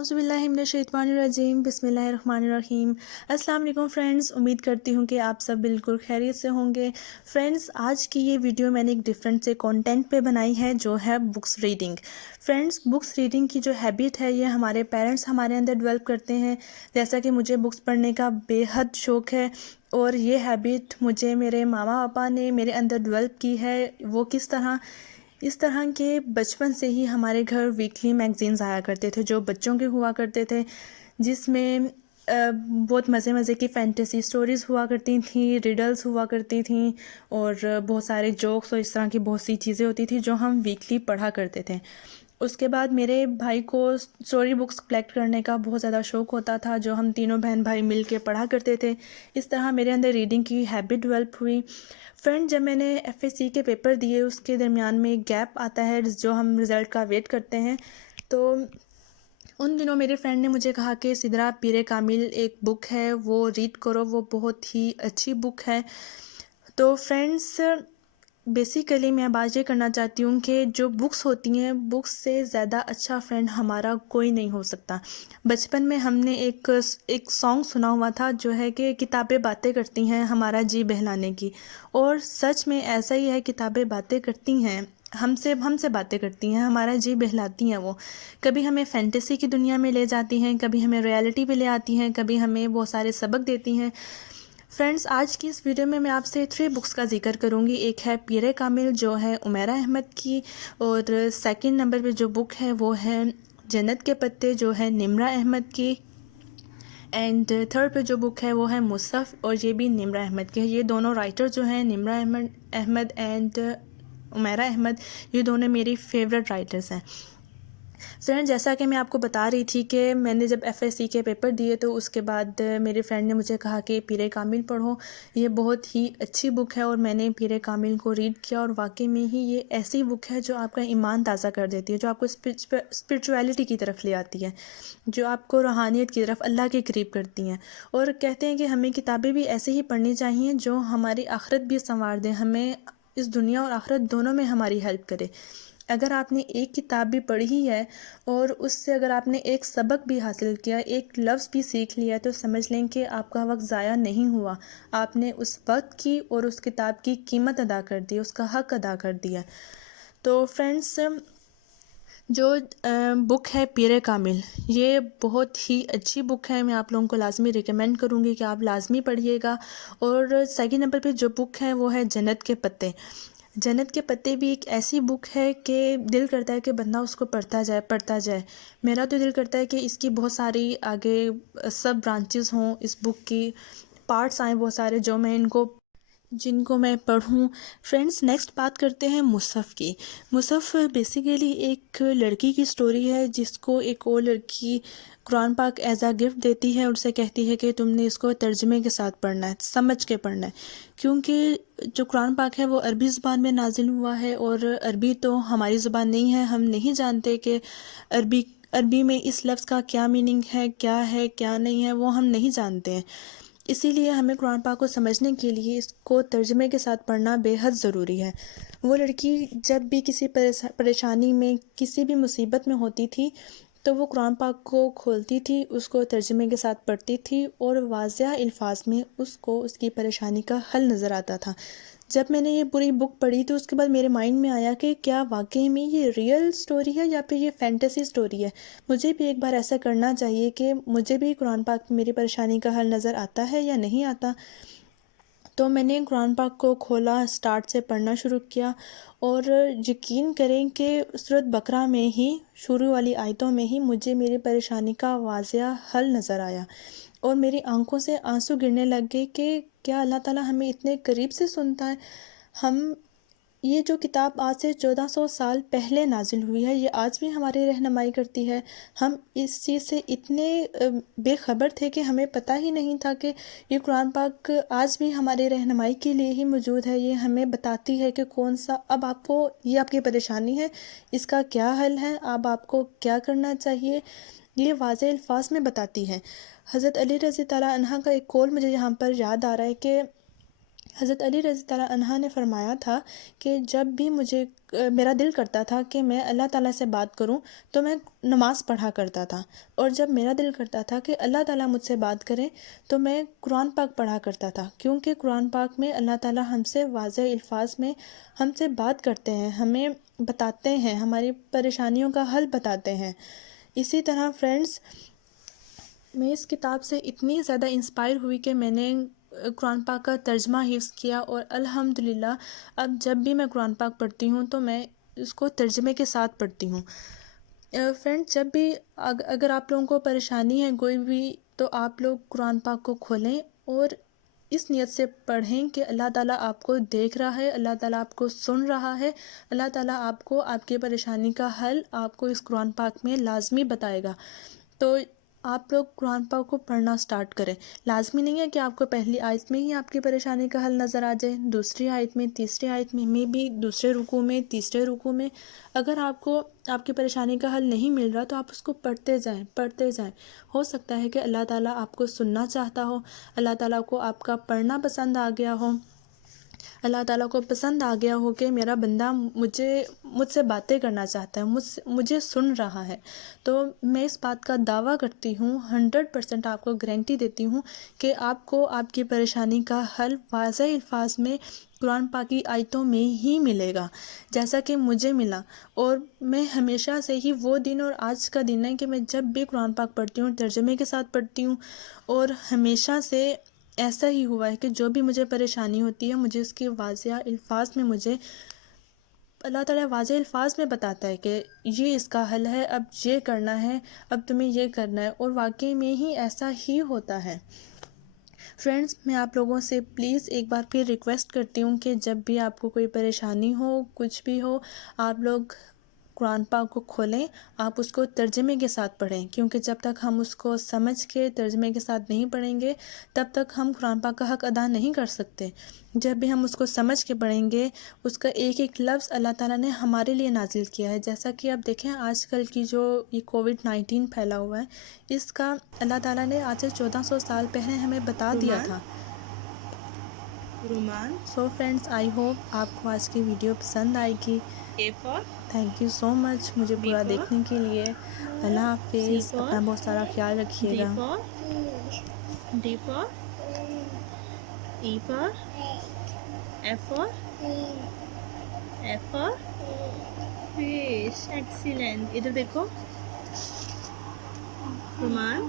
اعوذ باللہ من الشیطان الرجیم بسم اللہ الرحمن الرحیم۔ السلام علیکم فرینڈز، امید کرتی ہوں کہ آپ سب بالکل خیریت سے ہوں گے۔ فرینڈز، آج کی یہ ویڈیو میں نے ایک ڈیفرنٹ سے کنٹینٹ پہ بنائی ہے جو ہے books reading. Friends, books reading کی جو ہیبٹ ہے یہ ہمارے پیرنٹس ہمارے اندر ڈیولپ کرتے ہیں، جیسا کہ مجھے بکس پڑھنے کا بے حد شوق ہے، اور یہ ہیبٹ مجھے میرے ماما پاپا نے میرے اندر ڈیولپ کی ہے۔ وہ کس طرح؟ اس طرح کے بچپن سے ہی ہمارے گھر ویکلی میگزینز آیا کرتے تھے جو بچوں کے ہوا کرتے تھے، جس میں بہت مزے مزے کی فینٹیسی سٹوریز ہوا کرتی تھیں، ریڈلز ہوا کرتی تھیں، اور بہت سارے جوکس اور اس طرح کی بہت سی چیزیں ہوتی تھیں جو ہم ویکلی پڑھا کرتے تھے۔ اس کے بعد میرے بھائی کو اسٹوری بکس کلیکٹ کرنے کا بہت زیادہ شوق ہوتا تھا جو ہم تینوں بہن بھائی مل کے پڑھا کرتے تھے۔ اس طرح میرے اندر ریڈنگ کی ہیبٹ ڈیولپ ہوئی۔ فرینڈ، جب میں نے ایف اے سی کے پیپر دیے اس کے درمیان میں گیپ آتا ہے جو ہم رزلٹ کا ویٹ کرتے ہیں، تو ان دنوں میرے فرینڈ نے مجھے کہا کہ سدرا پیر کامل ایک بک ہے، وہ ریڈ کرو، وہ بہت ہی اچھی بک ہے۔ تو فرینڈز، بیسیکلی میں بات یہ کرنا چاہتی ہوں کہ جو بکس ہوتی ہیں، بکس سے زیادہ اچھا فرینڈ ہمارا کوئی نہیں ہو سکتا۔ بچپن میں ہم نے ایک سانگ سنا ہوا تھا جو ہے کہ کتابیں باتیں کرتی ہیں ہمارا جی بہلانے کی، اور سچ میں ایسا ہی ہے، کتابیں باتیں کرتی ہیں، ہم سے باتیں کرتی ہیں، ہمارا جی بہلاتی ہیں۔ وہ کبھی ہمیں فینٹیسی کی دنیا میں لے جاتی ہیں، کبھی ہمیں ریالٹی پہ لے آتی ہیں، کبھی ہمیں بہت سارے سبق دیتی ہیں۔ فرینڈز، آج کی اس ویڈیو میں آپ سے 3 بکس کا ذکر کروں گی۔ ایک ہے پیر کامل جو ہے عمیرہ احمد کی، اور سیکنڈ نمبر پہ جو بک ہے وہ ہے جنت کے پتے جو ہے نمرہ احمد کی، اینڈ تھرڈ پہ جو بک ہے وہ ہے مصحف، اور یہ بھی نمرہ احمد کی ہے۔ یہ دونوں رائٹر جو ہیں نمرہ احمد اینڈ عمیرہ احمد، یہ دونوں میری فیوریٹ رائٹرز ہیں۔ فرینڈ، جیسا کہ میں آپ کو بتا رہی تھی کہ میں نے جب ایف اے سی کے پیپر دیے تو اس کے بعد میرے فرینڈ نے مجھے کہا کہ پیر کامل پڑھو، یہ بہت ہی اچھی بک ہے، اور میں نے پیر کامل کو ریڈ کیا، اور واقعی میں ہی یہ ایسی بک ہے جو آپ کا ایمان تازہ کر دیتی ہے، جو آپ کو اسپرچویلٹی کی طرف لے آتی ہے، جو آپ کو روحانیت کی طرف، اللہ کے قریب کرتی ہیں۔ اور کہتے ہیں کہ ہمیں کتابیں بھی ایسے ہی پڑھنی چاہیے جو ہماری آخرت بھی سنوار دیں، ہمیں اس دنیا اور آخرت دونوں میں ہماری ہیلپ کرے۔ اگر آپ نے ایک کتاب بھی پڑھی ہے اور اس سے اگر آپ نے ایک سبق بھی حاصل کیا، ایک لفظ بھی سیکھ لیا، تو سمجھ لیں کہ آپ کا وقت ضائع نہیں ہوا، آپ نے اس وقت کی اور اس کتاب کی قیمت ادا کر دی، اس کا حق ادا کر دیا۔ تو فرینڈز، جو بک ہے پیر کامل، یہ بہت ہی اچھی بک ہے، میں آپ لوگوں کو لازمی ریکمینڈ کروں گی کہ آپ لازمی پڑھیے گا۔ اور سیکنڈ نمبر پہ جو بک ہے وہ ہے جنت کے پتے۔ جنت کے پتے بھی ایک ایسی بک ہے کہ دل کرتا ہے کہ بندہ اس کو پڑھتا جائے۔ میرا تو دل کرتا ہے کہ اس کی بہت ساری آگے سب برانچز ہوں، اس بک کی پارٹس آئیں بہت سارے جو میں جن کو میں پڑھوں۔ فرینڈز، نیکسٹ بات کرتے ہیں مصحف کی۔ مصحف بیسیکلی ایک لڑکی کی سٹوری ہے جس کو ایک اور لڑکی قرآن پاک ایز اے گفٹ دیتی ہے، اور اسے کہتی ہے کہ تم نے اس کو ترجمے کے ساتھ پڑھنا ہے، سمجھ کے پڑھنا ہے، کیونکہ جو قرآن پاک ہے وہ عربی زبان میں نازل ہوا ہے، اور عربی تو ہماری زبان نہیں ہے، ہم نہیں جانتے کہ عربی میں اس لفظ کا کیا میننگ ہے، کیا نہیں ہے، وہ ہم نہیں جانتے ہیں۔ اسی لیے ہمیں قرآن پاک کو سمجھنے کے لیے اس کو ترجمے کے ساتھ پڑھنا بے حد ضروری ہے۔ وہ لڑکی جب بھی کسی پریشانی میں، کسی بھی مصیبت میں ہوتی تھی تو وہ قرآن پاک کو کھولتی تھی، اس کو ترجمے کے ساتھ پڑھتی تھی، اور واضح الفاظ میں اس کو اس کی پریشانی کا حل نظر آتا تھا۔ جب میں نے یہ پوری بک پڑھی تو اس کے بعد میرے مائنڈ میں آیا کہ کیا واقعی میں یہ ریئل سٹوری ہے یا پھر یہ فینٹیسی سٹوری ہے؟ مجھے بھی ایک بار ایسا کرنا چاہیے کہ مجھے بھی قرآن پاک میری پریشانی کا حل نظر آتا ہے یا نہیں آتا۔ تو میں نے قرآن پاک کو کھولا، سٹارٹ سے پڑھنا شروع کیا، اور یقین کریں کہ سورۃ بقرہ میں ہی شروع والی آیتوں میں ہی مجھے میری پریشانی کا واضح حل نظر آیا، اور میری آنکھوں سے آنسو گرنے لگ گئے کہ کیا اللہ تعالیٰ ہمیں اتنے قریب سے سنتا ہے۔ یہ جو کتاب آج سے 1400 سال پہلے نازل ہوئی ہے، یہ آج بھی ہماری رہنمائی کرتی ہے۔ ہم اس چیز سے اتنے بے خبر تھے کہ ہمیں پتہ ہی نہیں تھا کہ یہ قرآن پاک آج بھی ہماری رہنمائی کے لیے ہی موجود ہے۔ یہ ہمیں بتاتی ہے کہ کون سا، اب آپ کو یہ آپ کی پریشانی ہے، اس کا کیا حل ہے، اب آپ کو کیا کرنا چاہیے، یہ واضح الفاظ میں بتاتی ہے۔ حضرت علی رضی اللہ عنہ کا ایک قول مجھے یہاں پر یاد آ رہا ہے کہ حضرت علی رضی اللہ عنہ نے فرمایا تھا کہ جب بھی مجھے میرا دل کرتا تھا کہ میں اللہ تعالیٰ سے بات کروں تو میں نماز پڑھا کرتا تھا، اور جب میرا دل کرتا تھا کہ اللہ تعالیٰ مجھ سے بات کرے تو میں قرآن پاک پڑھا کرتا تھا، کیونکہ قرآن پاک میں اللہ تعالیٰ ہم سے واضح الفاظ میں ہم سے بات کرتے ہیں، ہمیں بتاتے ہیں، ہماری پریشانیوں کا حل بتاتے ہیں۔ اسی طرح فرینڈز، میں اس کتاب سے اتنی زیادہ انسپائر ہوئی کہ میں نے قرآن پاک کا ترجمہ حفظ کیا، اور الحمدللہ اب جب بھی میں قرآن پاک پڑھتی ہوں تو میں اس کو ترجمے کے ساتھ پڑھتی ہوں۔ فرینڈ، جب بھی اگر آپ لوگوں کو پریشانی ہے کوئی بھی، تو آپ لوگ قرآن پاک کو کھولیں اور اس نیت سے پڑھیں کہ اللہ تعالیٰ آپ کو دیکھ رہا ہے، اللہ تعالیٰ آپ کو سن رہا ہے، اللہ تعالیٰ آپ کو آپ کی پریشانی کا حل آپ کو اس قرآن پاک میں لازمی بتائے گا۔ تو آپ لوگ قرآن پاک کو پڑھنا سٹارٹ کریں۔ لازمی نہیں ہے کہ آپ کو پہلی آیت میں ہی آپ کی پریشانی کا حل نظر آ جائے، دوسری آیت میں، تیسری آیت میں بھی، دوسرے رکوع میں، تیسرے رکوع میں۔ اگر آپ کو آپ کی پریشانی کا حل نہیں مل رہا تو آپ اس کو پڑھتے جائیں، پڑھتے جائیں۔ ہو سکتا ہے کہ اللہ تعالیٰ آپ کو سننا چاہتا ہو، اللہ تعالیٰ کو آپ کا پڑھنا پسند آ گیا ہو، اللہ تعالیٰ کو پسند آ گیا ہو کہ میرا بندہ مجھ سے باتیں کرنا چاہتا ہے، مجھے سن رہا ہے۔ تو میں اس بات کا دعویٰ کرتی ہوں، 100% آپ کو گارنٹی دیتی ہوں کہ آپ کو آپ کی پریشانی کا حل واضح الفاظ میں قرآن پاک کی آیتوں میں ہی ملے گا، جیسا کہ مجھے ملا۔ اور میں ہمیشہ سے ہی، وہ دن اور آج کا دن ہے کہ میں جب بھی قرآن پاک پڑھتی ہوں ترجمے کے ساتھ پڑھتی ہوں، اور ہمیشہ سے ایسا ہی ہوا ہے کہ جو بھی مجھے پریشانی ہوتی ہے مجھے اس کی واضح الفاظ میں اللہ تعالیٰ واضح الفاظ میں بتاتا ہے کہ یہ اس کا حل ہے، اب یہ کرنا ہے، اب تمہیں یہ کرنا ہے، اور واقعی میں ہی ایسا ہی ہوتا ہے۔ فرینڈز، میں آپ لوگوں سے پلیز ایک بار پھر ریکویسٹ کرتی ہوں کہ جب بھی آپ کو کوئی پریشانی ہو، کچھ بھی ہو، آپ لوگ قرآن پاک کو کھولیں، آپ اس کو ترجمے کے ساتھ پڑھیں، کیونکہ جب تک ہم اس کو سمجھ کے ترجمے کے ساتھ نہیں پڑھیں گے تب تک ہم قرآن پاک کا حق ادا نہیں کر سکتے۔ جب بھی ہم اس کو سمجھ کے پڑھیں گے، اس کا ایک ایک لفظ اللہ تعالیٰ نے ہمارے لیے نازل کیا ہے۔ جیسا کہ آپ دیکھیں آج کل کی جو یہ کووڈ-19 پھیلا ہوا ہے، اس کا اللہ تعالیٰ نے آج سے 1400 سال پہلے ہمیں بتا دیا تھا۔ رومان سو فرینڈز، آئی ہوپ آپ کو آج کی ویڈیو پسند آئے گی۔ اے فار تھینک یو سو مچ مجھے بی پورا فار دیکھنے کے لیے۔ اللہ سی حافظ، فار اپنا بہت سارا خیال رکھیے ڈی گا۔ For D for E for F for fish, excellent. ادھر دیکھو رومان،